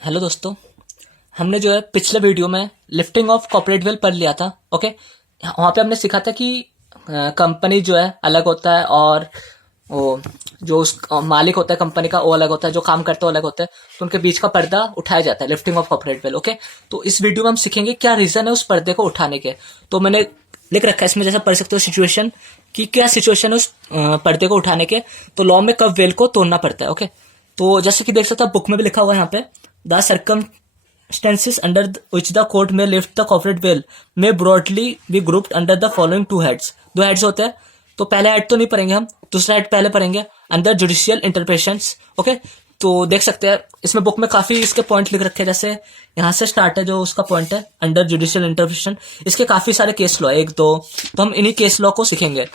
Hello दोस्तों। हमने जो है पिछले वीडियो में लिफ्टिंग ऑफ कॉर्पोरेट वेल पढ़ लिया था। ओके, वहाँ पे हमने सीखा था कि कंपनी जो है अलग होता है और वो जो उस मालिक होता है कंपनी का वो अलग होता है, जो काम करता है वो अलग होता है, तो उनके बीच का पर्दा उठाया जाता है, lifting of corporate veil. Okay, तो इस वीडियो में हम सीखेंगे क्या रीजन है उस पर्दे को उठाने के। तो मैंने लिख रखा है इसमें, जैसा पढ़ सकते हो सिचुएशन, कि क्या सिचुएशन है उस पर्दे को उठाने के। तो लॉ में कब वेल को तोड़ना पड़ता है। ओके, तो जैसे कि देख सकते हो बुक में भी लिखा हुआ है यहाँ पे, the circumstances under which the court may lift the corporate veil may broadly be grouped under the following two heads। दो heads होते हैं, तो पहले हेड तो नहीं पढ़ेंगे हम, दूसरा हेड पहले पढ़ेंगे, अंडर जुडिशियल इंटरप्रिटेशंस। ओके, तो देख सकते हैं इसमें बुक में काफी इसके पॉइंट लिख रखे हैं। जैसे यहाँ से स्टार्ट है, जो उसका पॉइंट है अंडर जुडिशियल इंटरप्रिटेशन, इसके काफी सारे केस लॉ है, एक दो, तो हम इन्हीं केस लॉ को सीखेंगे।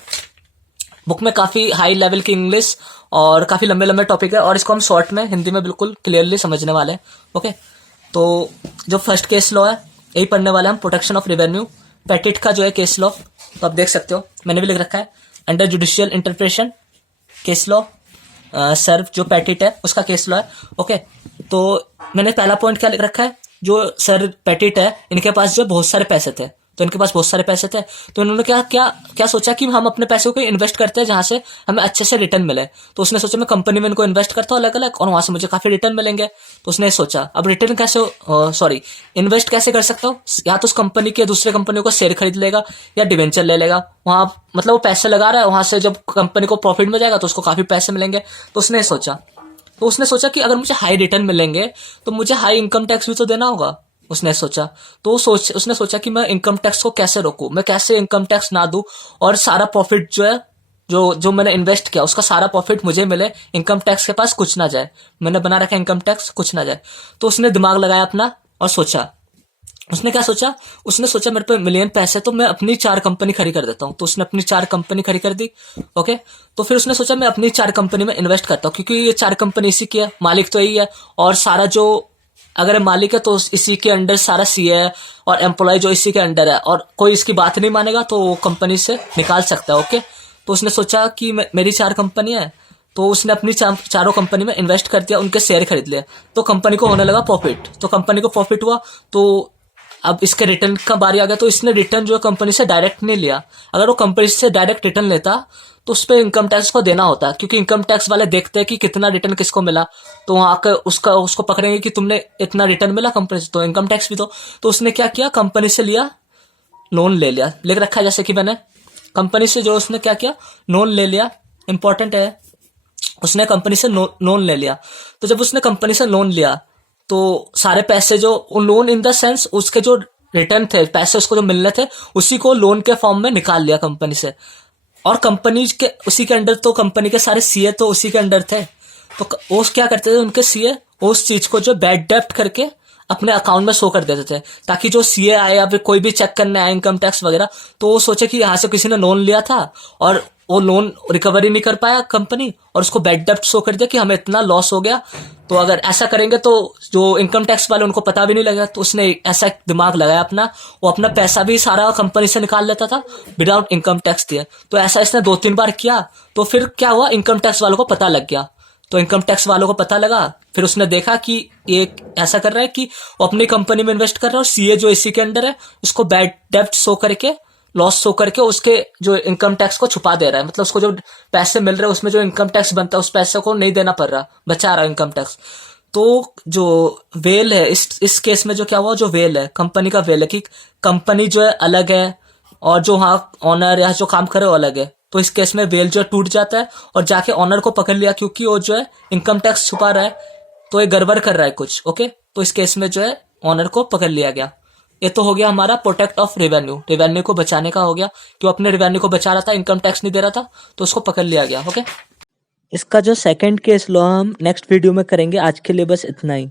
बुक में काफी हाई लेवल की इंग्लिश और काफी लंबे लंबे टॉपिक है, और इसको हम शॉर्ट में हिंदी में बिल्कुल क्लियरली समझने वाले हैं। ओके, तो जो फर्स्ट केस लॉ है यही पढ़ने वाले हम, प्रोटेक्शन ऑफ रेवेन्यू, पैटिट का जो है केस लॉ। तो आप देख सकते हो मैंने भी लिख रखा है under judicial interpretation case law, सर्व जो पैटिट है उसका केस लॉ है। ओके, तो मैंने पहला पॉइंट क्या लिख रखा है, जो सर पैटिट है इनके पास जो बहुत सारे पैसे थे, तो इनके पास बहुत सारे पैसे थे, तो इन्होंने क्या क्या क्या सोचा कि हम अपने पैसे को इन्वेस्ट करते हैं जहां से हमें अच्छे से रिटर्न मिले। तो उसने सोचा मैं कंपनी में इनको इन्वेस्ट करता हूँ अलग अलग, और वहां से मुझे काफी रिटर्न मिलेंगे। तो उसने सोचा अब रिटर्न कैसे, सॉरी, इन्वेस्ट कैसे कर सकता हूँ, या तो उस कंपनी के दूसरे कंपनियों को शेयर खरीद लेगा या डिवेंचर ले लेगा। वहां मतलब वो पैसे लगा रहा है, वहां से जब कंपनी को प्रॉफिट मिल जाएगा तो उसको काफी पैसे मिलेंगे। तो उसने सोचा कि अगर मुझे हाई रिटर्न मिलेंगे तो मुझे हाई इनकम टैक्स भी तो देना होगा। उसने सोचा, तो उसने सोचा कि मैं इनकम टैक्स को कैसे रोकूं, मैं कैसे इनकम टैक्स ना दूं, और सारा प्रॉफिट जो है, जो जो मैंने इन्वेस्ट किया उसका सारा प्रॉफिट मुझे मिले, इनकम टैक्स के पास कुछ ना जाए। मैंने बना रखा इनकम टैक्स कुछ ना जाए। तो उसने दिमाग लगाया अपना और सोचा। उसने क्या सोचा, उसने सोचा मेरे पे मिलियन पैसे, तो मैं अपनी 4 कंपनी खड़ी कर देता हूँ। तो उसने अपनी 4 कंपनी खड़ी कर दी। ओके, तो फिर उसने सोचा मैं अपनी 4 कंपनी में इन्वेस्ट करता हूँ, क्योंकि ये 4 कंपनी इसी की है, मालिक तो यही है, और सारा जो अगर मालिक है तो इसी के अंडर सारा सीए है, और एम्प्लॉय जो इसी के अंडर है, और कोई इसकी बात नहीं मानेगा तो वो कंपनी से निकाल सकता है। ओके, तो उसने सोचा कि मेरी 4 कंपनी है, तो उसने अपनी चारों कंपनी में इन्वेस्ट कर दिया, उनके शेयर खरीद लिए, तो कंपनी को होने लगा प्रॉफिट। तो कंपनी को प्रॉफिट हुआ, तो अब इसके रिटर्न का बारी आ गया। तो इसने रिटर्न जो कंपनी से डायरेक्ट नहीं लिया। अगर वो कंपनी से डायरेक्ट रिटर्न लेता तो उस पर इनकम टैक्स को देना होता, क्योंकि इनकम टैक्स वाले देखते हैं कि कितना रिटर्न किसको मिला, तो वहां आकर उसको पकड़ेंगे कि तुमने इतना रिटर्न मिला कंपनी से, तो इनकम टैक्स भी दो। तो उसने क्या किया, कंपनी से लिया, लोन ले लिया, लिख रखा है जैसे कि मैंने, कंपनी से जो उसने क्या किया, लोन ले लिया। इंपॉर्टेंट है, उसने कंपनी से लोन ले लिया। तो जब उसने कंपनी से लोन लिया तो सारे पैसे जो लोन इन द सेंस उसके जो रिटर्न थे, पैसे उसको जो मिलने थे, उसी को लोन के फॉर्म में निकाल लिया कंपनी से। और कंपनी के उसी के अंडर, तो कंपनी के सारे सीए तो उसी के अंडर थे। तो वो क्या करते थे, उनके सीए उस चीज को जो बैड डेप्ट करके अपने अकाउंट में शो कर देते थे, ताकि जो सीए आए या फिर कोई भी चेक करने आए इनकम टैक्स वगैरह, तो वो सोचे कि यहाँ से किसी ने लोन लिया था और वो लोन रिकवरी नहीं कर पाया कंपनी, और उसको बैड डेप्ट शो कर दिया कि हमें इतना लॉस हो गया। तो अगर ऐसा करेंगे तो जो इनकम टैक्स वाले उनको पता भी नहीं लगेगा। तो उसने ऐसा दिमाग लगाया अपना, वो अपना पैसा भी सारा कंपनी से निकाल लेता था विदाउट इनकम टैक्स दिए। तो ऐसा इसने 2-3 बार किया। तो फिर क्या हुआ, इनकम टैक्स वालों को पता लग गया। तो इनकम टैक्स वालों को पता लगा, फिर उसने देखा कि ये ऐसा कर रहा है कि वो अपनी कंपनी में इन्वेस्ट कर रहा है, और सीए जो इसी के अंडर है उसको बैड डेप्ट शो करके, लॉस शो करके उसके जो इनकम टैक्स को छुपा दे रहा है। मतलब उसको जो पैसे मिल रहे हैं उसमें जो इनकम टैक्स बनता है उस पैसे को नहीं देना पड़ रहा, बचा रहा है इनकम टैक्स। तो जो वेल है, इस केस में जो क्या हुआ, जो वेल है, कंपनी का वेल है, कि कंपनी जो है अलग है और जो वहां ओनर या जो काम करे वो अलग है। तो इस केस में वेल जो टूट जाता है और जाके ऑनर को पकड़ लिया, क्योंकि वो जो है इनकम टैक्स छुपा रहा है, तो ये गड़बड़ कर रहा है कुछ। ओके, तो इस केस में जो है ऑनर को पकड़ लिया गया। ये तो हो गया हमारा प्रोटेक्ट ऑफ रेवेन्यू, रेवेन्यू को बचाने का हो गया, कि वो अपने रेवेन्यू को बचा रहा था, इनकम टैक्स नहीं दे रहा था, तो उसको पकड़ लिया गया। ओके, इसका जो सेकंड केस लॉ हम नेक्स्ट वीडियो में करेंगे। आज के लिए बस इतना ही।